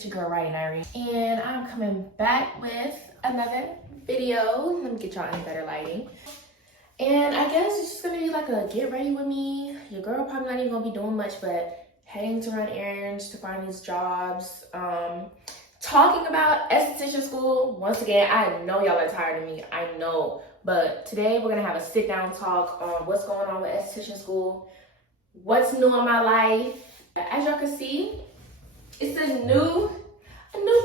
It's your girl Riah Nyree, and I'm coming back with another video. Let me get y'all in better lighting. And I guess it's just gonna be like a get ready with me. Your girl probably not even gonna be doing much, but heading to run errands, to find these jobs. Talking about esthetician school. Once again, I know y'all are tired of me, I know. But today we're gonna have a sit down talk on what's going on with esthetician school, what's new in my life. As y'all can see, it's a new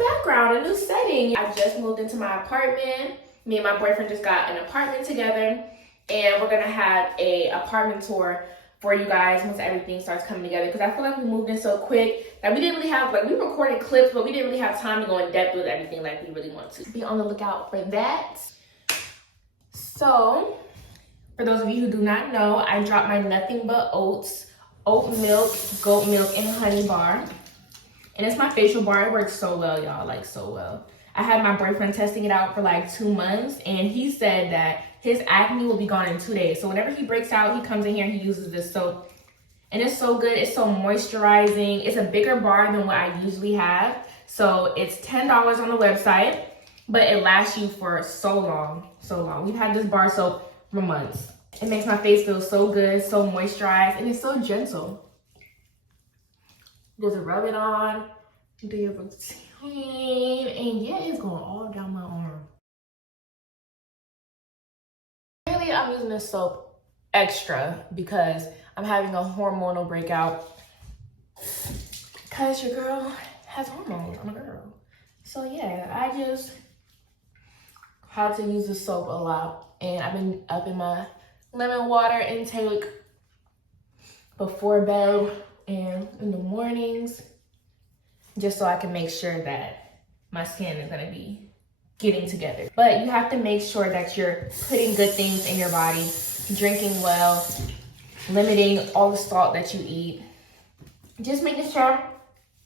background, a new setting. I just moved into my apartment. Me and my boyfriend just got an apartment together, and we're gonna have a apartment tour for you guys once everything starts coming together, because I feel like we moved in so quick that we didn't really have, like, we recorded clips, but we didn't really have time to go in depth with everything like we really want to. Be on the lookout for that. So, for those of you who do not know, I dropped my nothing but oats, oat milk, goat milk, and honey bar. And it's my facial bar. It works so well, y'all, like so well. I had my boyfriend testing it out for like 2 months, and he said that his acne will be gone in 2 days. So whenever he breaks out, he comes in here and he uses this soap. And it's so good, it's so moisturizing. It's a bigger bar than what I usually have. So it's $10 on the website, but it lasts you for so long, so long. We've had this bar soap for months. It makes my face feel so good, so moisturized, and it's so gentle. Just rub it on, do your routine, and yeah, it's going all down my arm. Really, I'm using this soap extra because I'm having a hormonal breakout. Because your girl has hormones, I'm a girl. So yeah, I just had to use the soap a lot, and I've been up in my lemon water intake before bed and in the mornings, just so I can make sure that my skin is gonna be getting together. But you have to make sure that you're putting good things in your body, drinking well, limiting all the salt that you eat, just making sure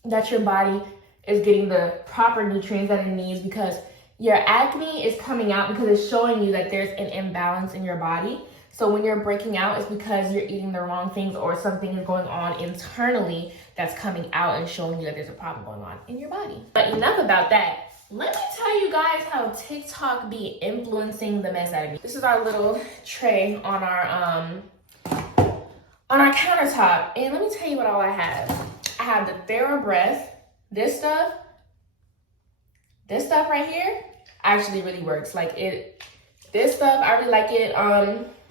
that your body is getting the proper nutrients that it needs, because your acne is coming out because it's showing you that there's an imbalance in your body. So when you're breaking out, it's because you're eating the wrong things or something is going on internally that's coming out and showing you that there's a problem going on in your body. But enough about that. Let me tell you guys how TikTok be influencing the mess out of me. This is our little tray on our countertop. And let me tell you what all I have. I have the TheraBreath. This stuff right here actually really works. Like this stuff, I really like it.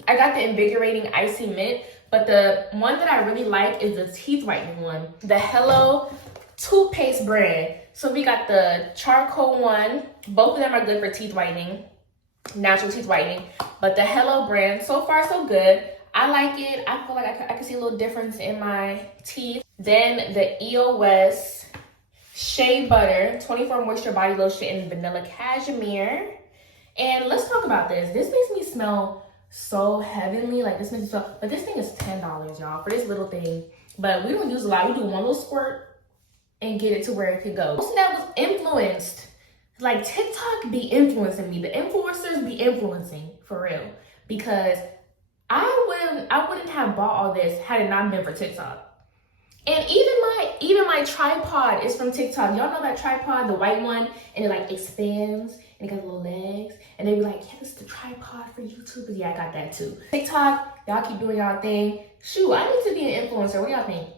I got the invigorating icy mint, but the one that I really like is the teeth whitening one, the Hello toothpaste brand. So we got the charcoal one. Both of them are good for teeth whitening, natural teeth whitening, but the Hello brand, so far so good. I like it. I feel like I can see a little difference in my teeth. Then the EOS Shea Butter 24 Moisture Body Lotion in Vanilla Cashmere. And let's talk about this. This makes me smell so heavenly. Like, this makes me smell, but this thing is $10, y'all, for this little thing. But we don't use a lot. We do one little squirt and get it to where it could go. Most of that was influenced. Like, TikTok be influencing me. The influencers be influencing, for real. Because I wouldn't have bought all this had it not been for TikTok. And even my tripod is from TikTok. Y'all know that tripod, the white one, and it like expands and it got little legs. And they be like, yeah, this is the tripod for YouTubers. Yeah, I got that too. TikTok, y'all keep doing y'all thing. Shoot, I need to be an influencer. What do y'all think?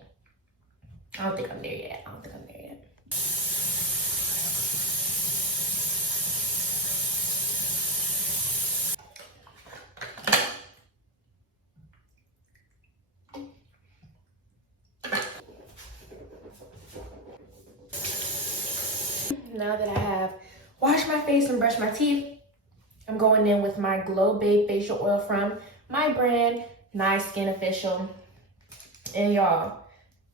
I don't think I'm there yet. Now that I have washed my face and brushed my teeth, I'm going in with my Glow Babe facial oil from my brand, Nice Skin Official. And y'all,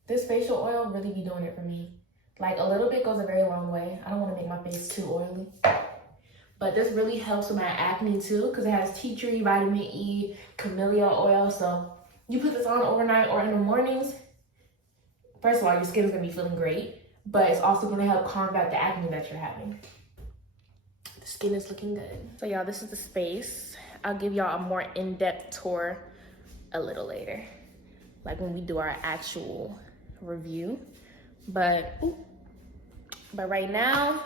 this facial oil really be doing it for me. Like, a little bit goes a very long way. I don't want to make my face too oily. But this really helps with my acne too, because it has tea tree, vitamin E, camellia oil. So you put this on overnight or in the mornings. First of all, your skin is going to be feeling great. But it's also going to help combat the acne that you're having. The skin is looking good. So y'all, this is the space. I'll give y'all a more in-depth tour a little later, like when we do our actual review. But But right now,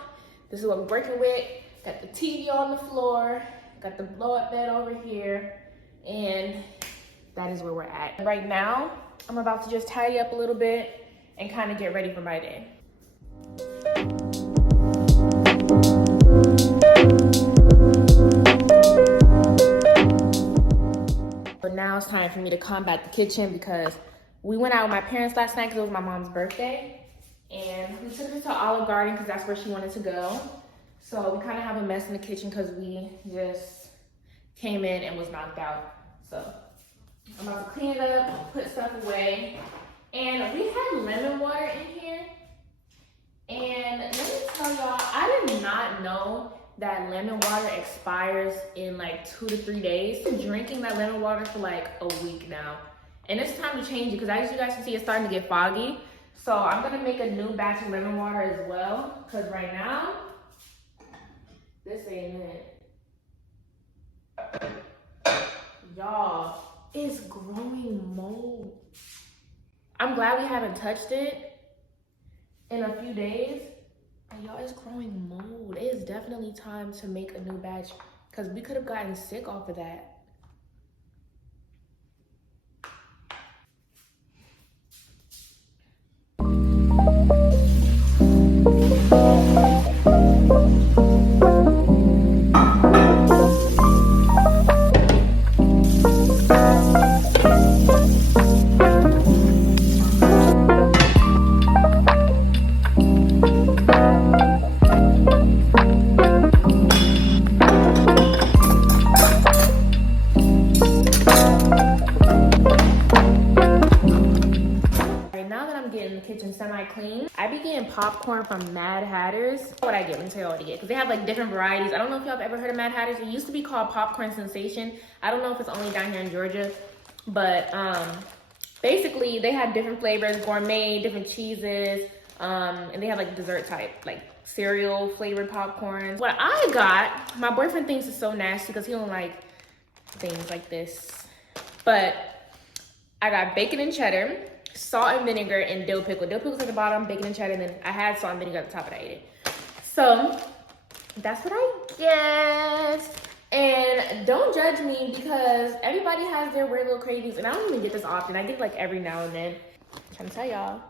this is what we're working with. Got the TV on the floor, got the blow up bed over here, and that is where we're at. Right now, I'm about to just tidy up a little bit and kind of get ready for my day. But now it's time for me to combat the kitchen because we went out with my parents last night because it was my mom's birthday. And we took her to Olive Garden because that's where she wanted to go. So we kind of have a mess in the kitchen because we just came in and was knocked out. So I'm about to clean it up, put stuff away. And we had lemon water in here. And let me tell y'all, I did not know that lemon water expires in like 2 to 3 days. I've been drinking that lemon water for like a week now. And it's time to change it because as you guys can see, it's starting to get foggy. So I'm gonna make a new batch of lemon water as well. Because right now, this ain't it. Y'all, it's growing mold. I'm glad we haven't touched it in a few days. And y'all, it's growing mold. It is definitely time to make a new batch because we could have gotten sick off of that. Semi-clean. I be getting popcorn from Mad Hatters. What I get, let me tell you what I get. Because they have like different varieties. I don't know if y'all have ever heard of Mad Hatters. It used to be called Popcorn Sensation. I don't know if it's only down here in Georgia. But basically they have different flavors, gourmet, different cheeses. And they have like dessert type, like cereal flavored popcorn. What I got, my boyfriend thinks is so nasty because he don't like things like this. But I got bacon and cheddar, salt and vinegar, and dill pickle. Dill pickle's at the bottom, bacon and cheddar, and then I had salt and vinegar at the top and I ate it. So that's what I guess. And don't judge me because everybody has their weird little cravings and I don't even get this often. I get it like every now and then. I'm trying to tell y'all,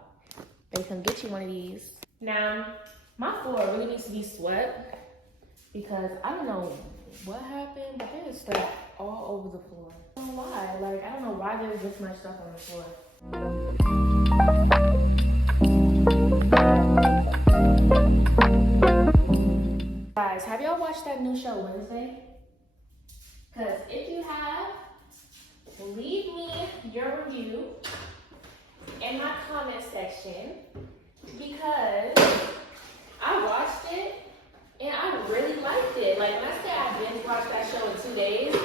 they can get you one of these. Now, my floor really needs to be swept because I don't know what happened, but there's stuff all over the floor. I don't know why. Like, I don't know why there's this much stuff on the floor. Guys, have y'all watched that new show Wednesday? Because if you have, leave me your review in my comment section because I watched it and I really liked it. Like when I say I binge watched that show in 2 days,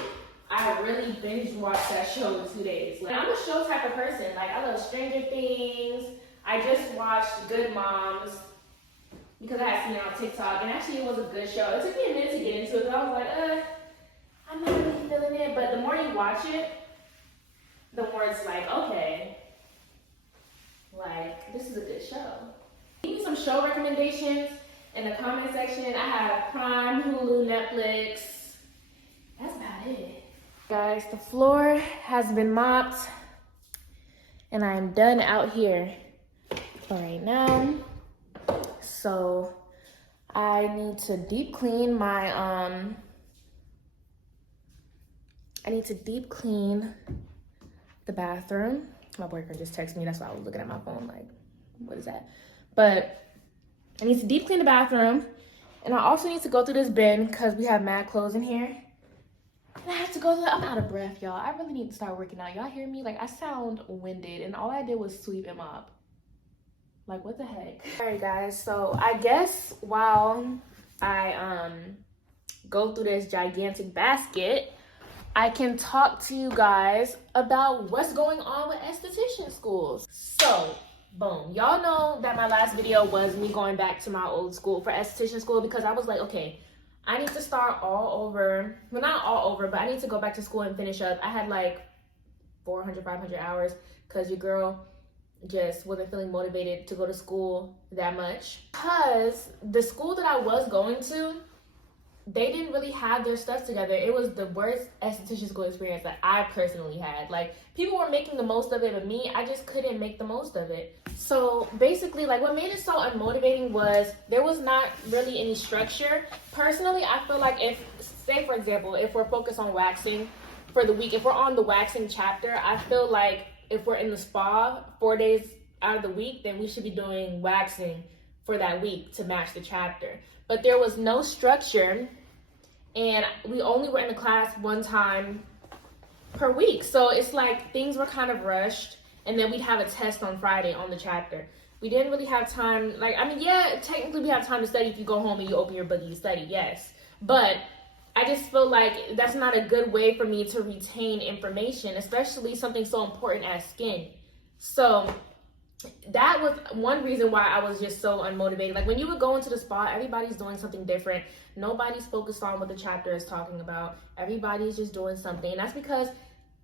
I really binge watched that show in 2 days. Like, I'm a show type of person. Like I love Stranger Things. I just watched Good Moms because I had seen it on TikTok and actually it was a good show. It took me a minute to get into it because I was like, I'm not really feeling it. But the more you watch it, the more it's like, okay, like this is a good show. Give me some show recommendations in the comment section. I have Prime, Hulu, Netflix. That's about it. Guys, the floor has been mopped and I am done out here for right now. So I need to deep clean my the bathroom. My boyfriend just texted me, that's why I was looking at my phone like, what is that? But I need to deep clean the bathroom and I also need to go through this bin because we have mad clothes in here. And I have to go to I'm out of breath, y'all. I really need to start working out. Y'all hear me? Like I sound winded and all I did was sweep and mop. Like what the heck? All right guys, so I guess while I go through this gigantic basket, I can talk to you guys about what's going on with esthetician schools. So boom, y'all know that my last video was me going back to my old school for esthetician school because I was like, okay, I need to start all over. Well, not all over, but I need to go back to school and finish up. I had like 400, 500 hours because your girl just wasn't feeling motivated to go to school that much. Because the school that I was going to, they didn't really have their stuff together. It was the worst esthetician school experience that I personally had. Like, people were making the most of it, but me, I just couldn't make the most of it. So basically, like, what made it so unmotivating was there was not really any structure. Personally, I feel like if, say for example, if we're focused on waxing for the week, if we're on the waxing chapter, I feel like if we're in the spa 4 days out of the week, then we should be doing waxing for that week to match the chapter. But there was no structure, and we only were in the class one time per week. So it's like things were kind of rushed, and then we'd have a test on Friday on the chapter. We didn't really have time. Like, I mean, yeah, technically we have time to study if you go home and you open your book and you study, yes. But I just feel like that's not a good way for me to retain information, especially something so important as skin. So that was one reason why I was just so unmotivated. Like, when you would go into the spa, everybody's doing something different. Nobody's focused on what the chapter is talking about. Everybody's just doing something. And that's because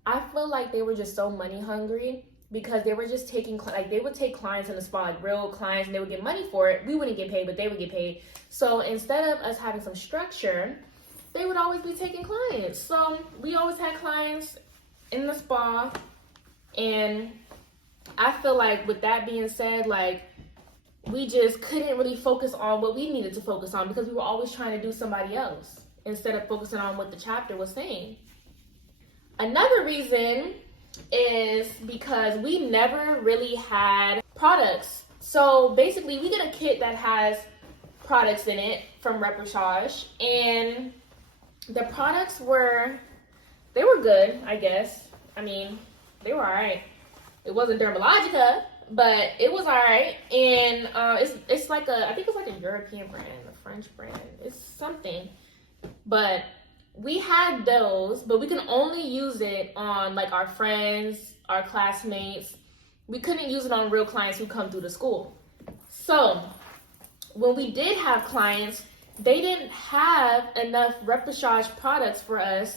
I feel like they were just so money hungry, because they were just taking, like, they would take clients in the spa, like real clients, and they would get money for it. We wouldn't get paid, but they would get paid. So instead of us having some structure, they would always be taking clients. So we always had clients in the spa, and I feel like with that being said, like, we just couldn't really focus on what we needed to focus on, because we were always trying to do somebody else instead of focusing on what the chapter was saying. Another reason is because we never really had products. So basically, we get a kit that has products in it from Reportage, and the products were good, I guess. I mean, they were all right. It wasn't Dermalogica, but it was all right. And it's like I think it's like a European brand, a French brand. It's something. But we had those, but we can only use it on, like, our friends, our classmates. We couldn't use it on real clients who come through the school. So when we did have clients, they didn't have enough Reportage products for us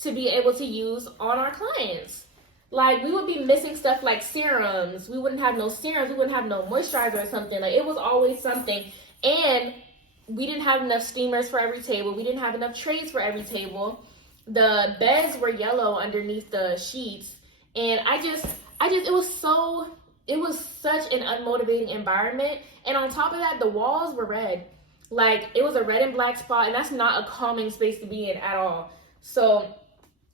to be able to use on our clients. Like, we would be missing stuff like serums. We wouldn't have no serums. We wouldn't have no moisturizer or something. Like, it was always something. And we didn't have enough steamers for every table. We didn't have enough trays for every table. The beds were yellow underneath the sheets. And it was such an unmotivating environment. And on top of that, the walls were red. Like, it was a red and black spot, and that's not a calming space to be in at all. So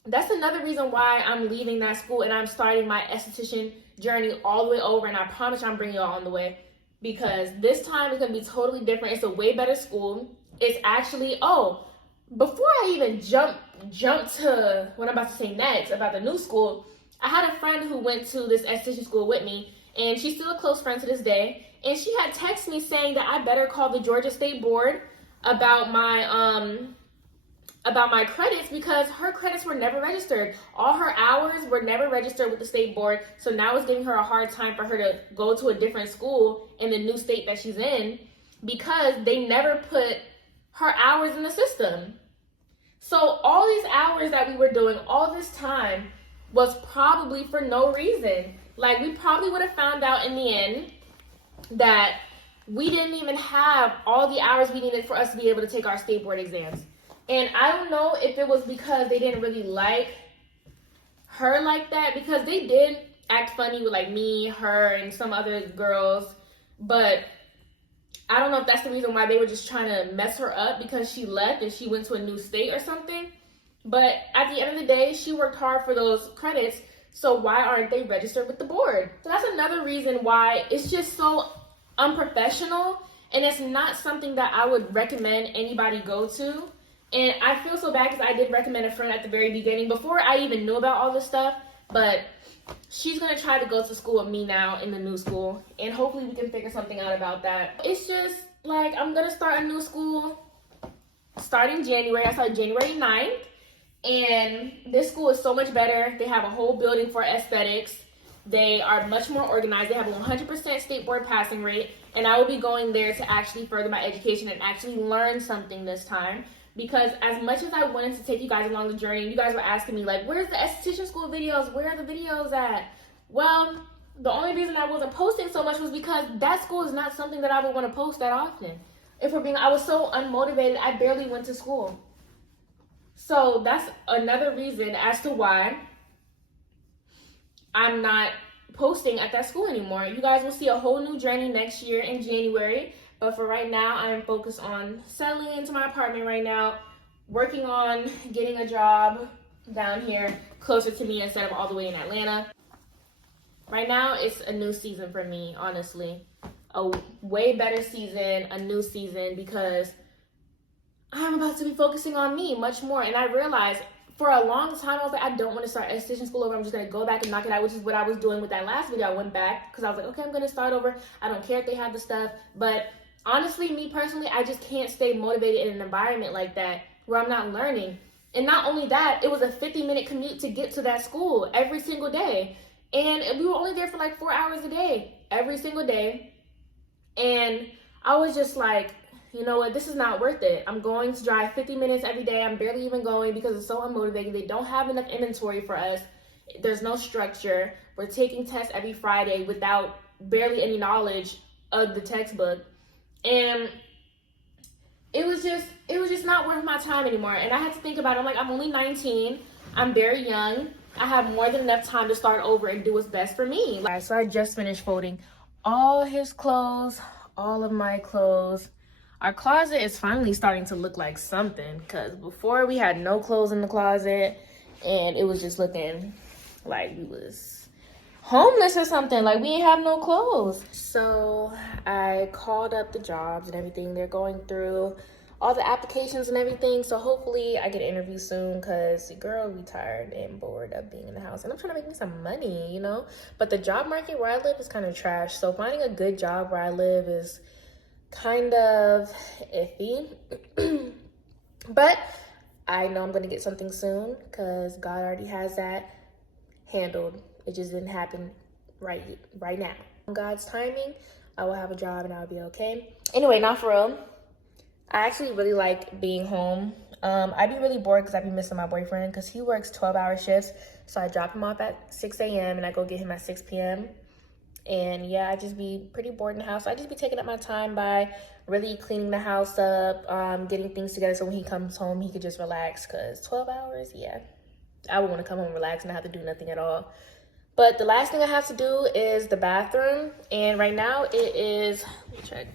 that's another reason why I'm leaving that school and I'm starting my esthetician journey all the way over. And I promise I'm bringing y'all on the way, because this time it's going to be totally different. It's a way better school. It's actually, before I even jump to what I'm about to say next about the new school, I had a friend who went to this esthetician school with me, and she's still a close friend to this day. And she had texted me saying that I better call the Georgia State Board about my credits, because her credits were never registered. All her hours were never registered with the state board. So now it's giving her a hard time for her to go to a different school in the new state that she's in, because they never put her hours in the system. So all these hours that we were doing all this time was probably for no reason. Like, we probably would have found out in the end that we didn't even have all the hours we needed for us to be able to take our state board exams. And I don't know if it was because they didn't really like her like that, because they did act funny with, like, me, her, and some other girls. But I don't know if that's the reason why they were just trying to mess her up, because she left and she went to a new state or something. But at the end of the day, she worked hard for those credits. So why aren't they registered with the board? So that's another reason why it's just so unprofessional, and it's not something that I would recommend anybody go to. And I feel so bad, because I did recommend a friend at the very beginning before I even knew about all this stuff. But she's going to try to go to school with me now in the new school, and hopefully we can figure something out about that. It's just like, I'm going to start a new school starting January. I started January 9th. And this school is so much better. They have a whole building for aesthetics. They are much more organized. They have a 100% state board passing rate. And I will be going there to actually further my education and actually learn something this time. Because as much as I wanted to take you guys along the journey, you guys were asking me, like, where's the esthetician school videos? Where are the videos at? Well, the only reason I wasn't posting so much was because that school is not something that I would want to post that often. If we're being, I was so unmotivated, I barely went to school. So that's another reason as to why I'm not posting at that school anymore. You guys will see a whole new journey next year in January. But for right now, I am focused on settling into my apartment right now, working on getting a job down here closer to me instead of all the way in Atlanta. Right now, it's a new season for me, honestly. A way better season, a new season, because I'm about to be focusing on me much more. And I realized for a long time, I was like, I don't want to start esthetician school over. I'm just going to go back and knock it out, which is what I was doing with that last video. I went back because I was like, okay, I'm going to start over. I don't care if they have the stuff. But honestly, me personally, I just can't stay motivated in an environment like that where I'm not learning. And not only that, it was a 50-minute commute to get to that school every single day. And we were only there for like 4 hours a day, every single day. And I was just like, you know what, this is not worth it. I'm going to drive 50 minutes every day. I'm barely even going because it's so unmotivating. They don't have enough inventory for us. There's no structure. We're taking tests every Friday without barely any knowledge of the textbook. And it was just not worth my time anymore. And I had to think about it. I'm like, I'm only 19. I'm very young. I have more than enough time to start over and do what's best for me. So I just finished folding all his clothes, all of my clothes. Our closet is finally starting to look like something, because before we had no clothes in the closet and it was just looking like we was homeless or something, like we didn't have no clothes. So I called up the jobs and everything. They're going through all the applications and everything, so hopefully I get an interview soon, because girl, we tired and bored of being in the house and I'm trying to make me some money, you know. But the job market where I live is kind of trash, so finding a good job where I live is kind of iffy. But I know I'm gonna get something soon because God already has that handled. It just didn't happen right now. On God's timing, I will have a job and I'll be okay. Anyway, not for real. I actually really like being home. I'd be really bored because I'd be missing my boyfriend because he works 12-hour shifts. So I drop him off at 6 a.m. and I go get him at 6 p.m. And yeah, I just be pretty bored in the house. So I just be taking up my time by really cleaning the house up, getting things together so when he comes home, he could just relax, because 12 hours, yeah. I would want to come home, relax, and not have to do nothing at all. But the last thing I have to do is the bathroom. And right now it is, let me check.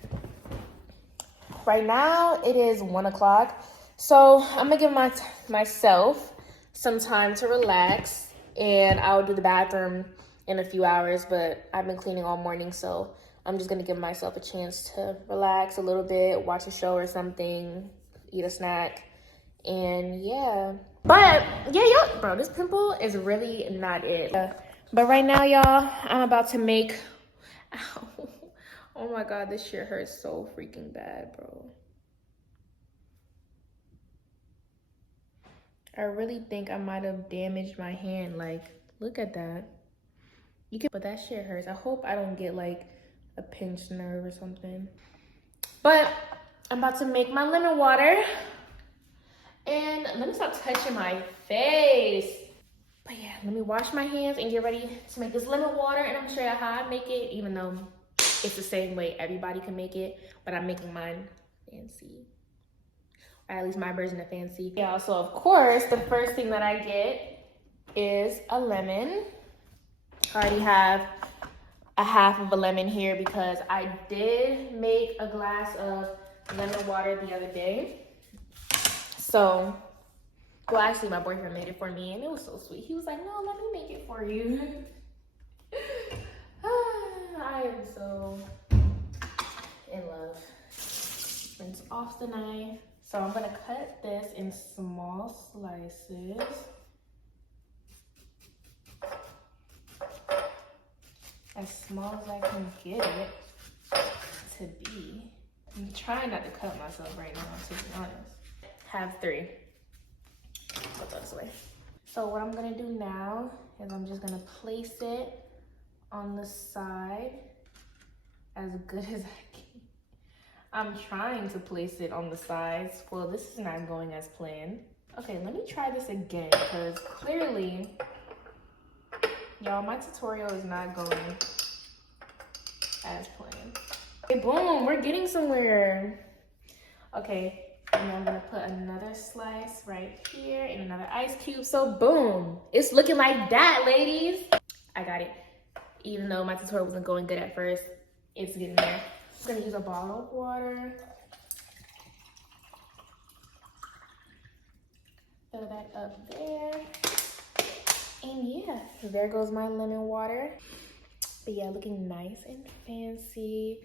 Right now it is 1 o'clock. So I'm gonna give myself some time to relax, and I'll do the bathroom in a few hours, but I've been cleaning all morning, so I'm just gonna give myself a chance to relax a little bit, watch a show or something, eat a snack, and yeah. But yeah, bro, this pimple is really not it. But right now, y'all, I'm about to make, ow. Oh my God, this shit hurts so freaking bad, bro. I really think I might have damaged my hand. Like, look at that. But that shit hurts. I hope I don't get like a pinched nerve or something. But I'm about to make my lemon water. And let me stop touching my face. But yeah, let me wash my hands and get ready to make this lemon water. And I'm gonna show you how I make it, even though it's the same way everybody can make it. But I'm making mine fancy. Or at least my version of fancy. Yeah, so of course, the first thing that I get is a lemon. I already have a half of a lemon here because I did make a glass of lemon water the other day. So, well, actually my boyfriend made it for me and it was so sweet. He was like, no, let me make it for you. I am so in love. Rinse off the knife. So I'm gonna cut this in small slices. As small as I can get it to be. I'm trying not to cut myself right now, to be honest. Have 3. Put those away. So what I'm gonna do now is I'm just gonna place it on the side as good as I can. I'm trying to place it on the sides. Well, this is not going as planned. Okay, let me try this again because clearly Y'all, my tutorial is not going as planned. Okay, boom, we're getting somewhere. Okay, and I'm gonna put another slice right here and another ice cube. So boom, it's looking like that, ladies. I got it. Even though my tutorial wasn't going good at first, it's getting there. I'm gonna use a bottle of water. Fill that up there. And yeah, there goes my lemon water. But yeah, looking nice and fancy.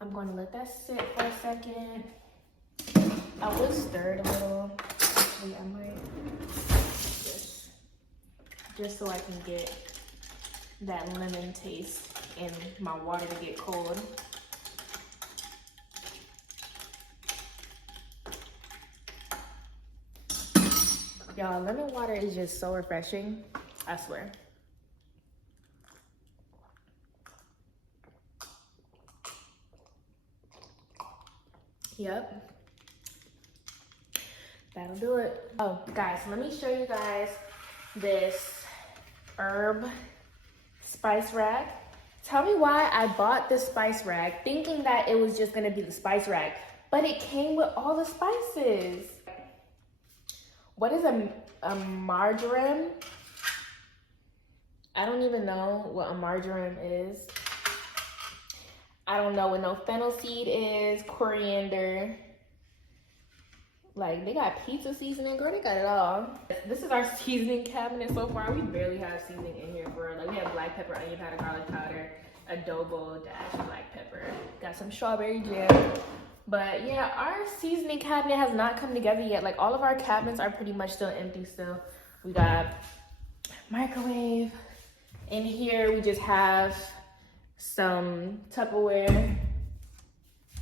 I'm gonna let that sit for a second. I would stir it a little. Actually, I might just so I can get that lemon taste in my water to get cold. Y'all, lemon water is just so refreshing, I swear. Yep. That'll do it. Oh, guys, let me show you guys this herb spice rack. Tell me why I bought this spice rack thinking that it was just gonna be the spice rack, but it came with all the spices. What is a marjoram? I don't even know what a marjoram is. I don't know what no fennel seed is, coriander. Like, they got pizza seasoning, girl, they got it all. This is our seasoning cabinet so far. We barely have seasoning in here, bro. Like, we have black pepper, onion powder, garlic powder, adobo, dash, black pepper. Got some strawberry jam. But yeah, our seasoning cabinet has not come together yet. Like, all of our cabinets are pretty much still empty still. We got microwave. In here, we just have some Tupperware.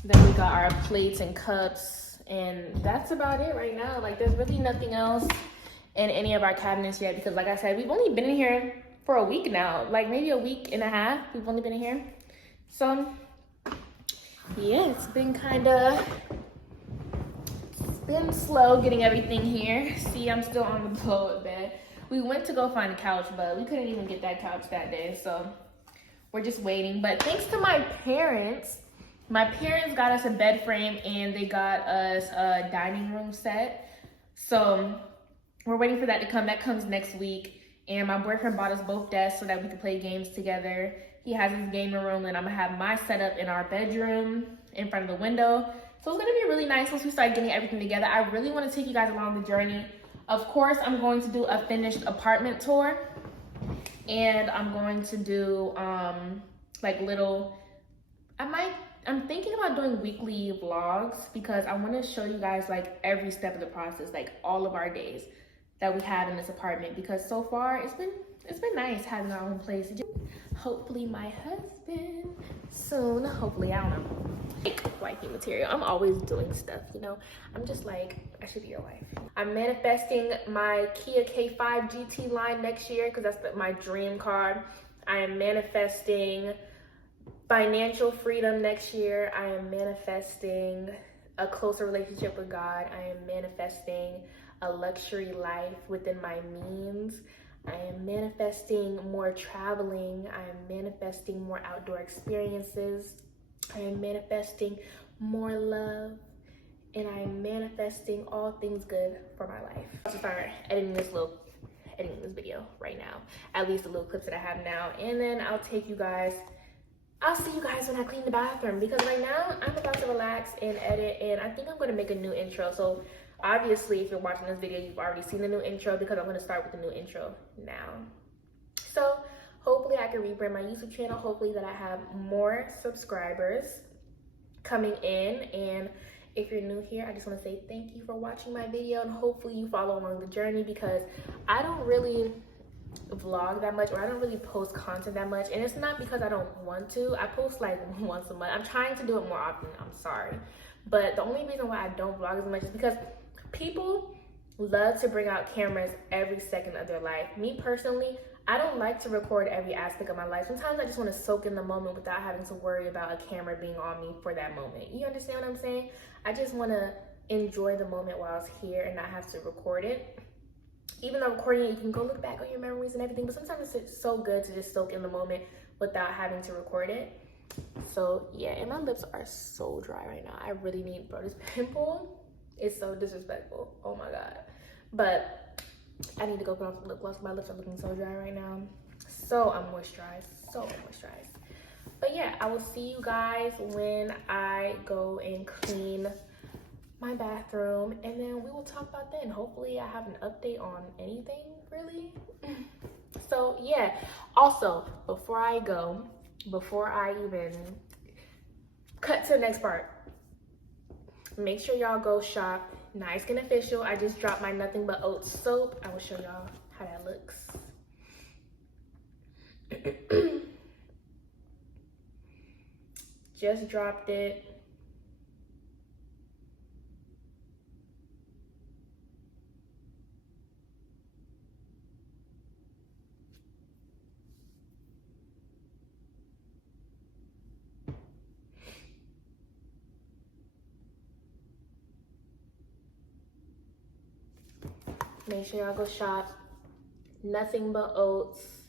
Then we got our plates and cups. And that's about it right now. Like, there's really nothing else in any of our cabinets yet. Because like I said, we've only been in here for a week now. Like, maybe a week and a half. We've only been in here. So yeah, it's been slow getting everything here. See, I'm still on the blow-up bed. We went to go find a couch, but we couldn't even get that couch that day, so we're just waiting. But thanks to my parents got us a bed frame and they got us a dining room set. So we're waiting for that to come. That comes next week. And my boyfriend bought us both desks so that we could play games together. He has his gaming room, and I'm gonna have my setup in our bedroom in front of the window. So it's gonna be really nice once we start getting everything together. I really wanna take you guys along the journey. Of course, I'm going to do a finished apartment tour, and I'm going to do like little, I'm thinking about doing weekly vlogs because I wanna show you guys like every step of the process, like all of our days that we have in this apartment, because so far it's been nice having our own place. Hopefully my husband soon, hopefully, I don't know, like wifey material. I'm always doing stuff, you know. I'm just like, I should be your wife. I'm manifesting my Kia K5 GT line next year because that's my dream car. I am manifesting financial freedom next year. I am manifesting a closer relationship with God. I am manifesting a luxury life within my means. I am manifesting more traveling. I am manifesting more outdoor experiences. I am manifesting more love. And I am manifesting all things good for my life. I'll start editing this video right now. At least the little clips that I have now. And then I'll see you guys when I clean the bathroom, because right now I'm about to relax and edit, and I think I'm gonna make a new intro. So obviously, if you're watching this video, you've already seen the new intro because I'm gonna start with the new intro now. So hopefully I can rebrand my YouTube channel. Hopefully that I have more subscribers coming in. And if you're new here, I just wanna say thank you for watching my video, and hopefully you follow along the journey, because I don't really vlog that much, or I don't really post content that much. And it's not because I don't want to. I post like once a month. I'm trying to do it more often, I'm sorry. But the only reason why I don't vlog as much is because people love to bring out cameras every second of their life. Me personally, I don't like to record every aspect of my life. Sometimes I just want to soak in the moment without having to worry about a camera being on me for that moment. You understand what I'm saying? I just want to enjoy the moment while it's here and not have to record it. even though recording it, you can go look back on your memories and everything, but sometimes it's so good to just soak in the moment without having to record it. So yeah, and my lips are so dry right now. I really need, bro, this pimple is so disrespectful. Oh my God. But I need to go put on some lip gloss. My lips are looking so dry right now. So unmoisturized, so unmoisturized. But yeah, I will see you guys when I go and clean my bathroom, and then we will talk about that. And hopefully I have an update on anything really. So yeah, also before I go, before I even cut to the next part, make sure y'all go shop Nice Skin Official. I just dropped my Nothing But Oats soap. I will show y'all how that looks. Just dropped it. Make sure y'all go shop Nothing But Oats.